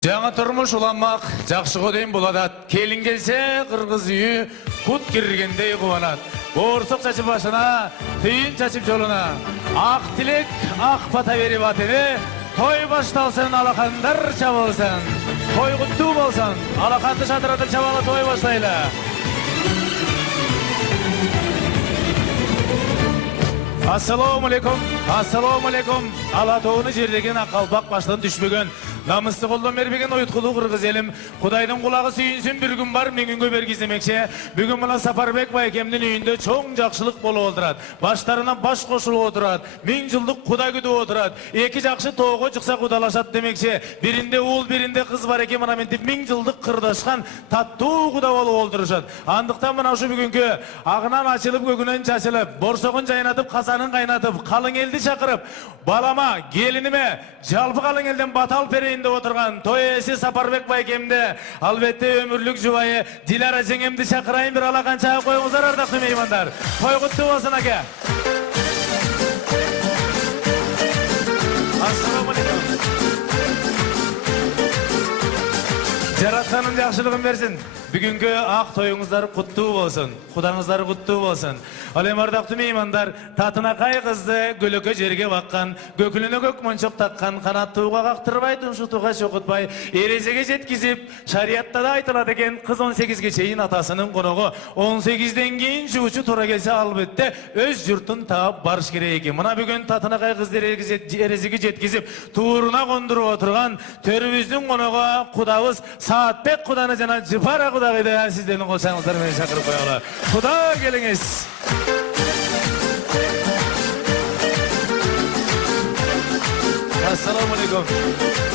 Жаңа тұрмыш уламақ, жақшығы дейін бұладат. Келін келсе, қырғыз үйі, құт кіргендей қуанат. Борсық чачып башына, түйін чачып жолына. Ақ тілек, ақ пата беріп атыны, той башталсын, алақандар чабылсын. Той құтты болсын, алақанды шатыратып чабалы той баштайлы. Ассаламу алейкум. Алатауыны жердеген ақалбақ баштан түшпеген. Намысты қолдан бербеген ойытқылы қырғыз елім. Құдайдың құлағы сүйінсін бір күн бар, мен күнге бергіземекше. Бүгін мұна Сапарбек байкемдің үйінде чоң жақшылық болу отырады. Баштарынан баш қошылы отырады. Мен жылдық құда күді отырады. Екі жақшы тоғы шықса құдалашат демекше. Бірінде ұл, бірінде қыз бар екен мұна ментіп мен жылдық қырдашқан татты құда болу олдырышады. Андықтан мұна ұшы бүгінгі ағынан ашылып, көгінен шашылып, борсоғын жайнатып, қасанын қайнатып, қалың елді шақырып, балама, келініме, жалпы қалың елден батал перейінде отырған той иесі Сапарбек байкемді, албетте өмірлік жұбайы Дилара жеңемді шақырайын, бір алақан шағы қойыңыздар, ардақты меймандар. Той құтты болсын, әке. Ассаламалейкум. Жаратқаным жақшылығын берсін. Бүгінгі ақ тойыңыздар құтты болсын, құдаңыздар құтты болсын. Алем ардақты меймандар, татына қай қызды гүлікі жерге баққан, гөкіліні көк моншық таққан, қанат туға қақтырбай, тұншытуға шоқытпай, ерезеге жеткізіп, шариатта да айтылады екен, қыз 18-ге шейін атасының қонығы, 18-ден кейін жуычы тұра келсе албетте, өз жұртын тауып барыш керек екен. Мына бүгін татына қай қызды ерезеге жеткізіп, туырына қондырып отырған, төріміздің қонығы құдауыз Саатбек құданы жана Жыпара құдағыды сіздердің қолсаңыздар мен шақырып қояла. Құда келіңіз. Ассаламу алейкум.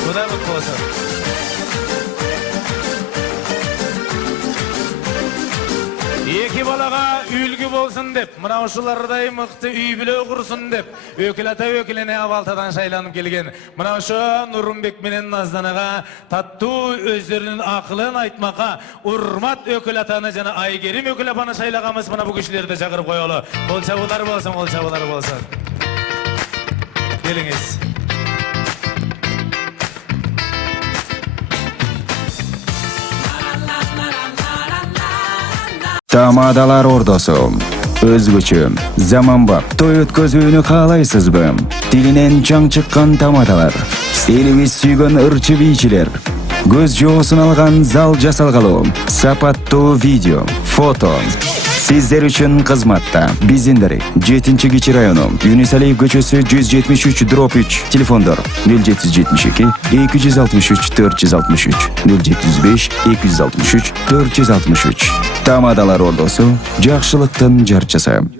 Құда бұт болсын. Екі балаға үлгі болсын деп, мына ұшылардай мұқты үй біле құрсын деп, өкіл ата өкіліне авалтадан шайланып келген. Мына ұшы Нұрымбек менен Назданаға татты өздерінің ақылын айтмаға, ұрмат өкіл атаны жана Айгерім өкіл апаны шайлағамыз мына бұл кішілерді жағырып қойылы. Қол шабулар болсын. Келіңіз. Тамадалар ордосу. Өзгөчө, заманбап той өткөзүүнү каалайсызбы? Тилинен чаң чыккан тамадалар. Элибиз сүйгөн ырчы бийчилер. Көз жоосун алган зал жасалгалуу. Сапаттуу видео, фото. Сиздер үчүн кызматта. Биздин 7-Кичи району, Юнисалиев көчөсү 173/3. Телефондор 0772 263 463 075 263 463. Тамадалар ордосу, жакшылыктын жарчысы.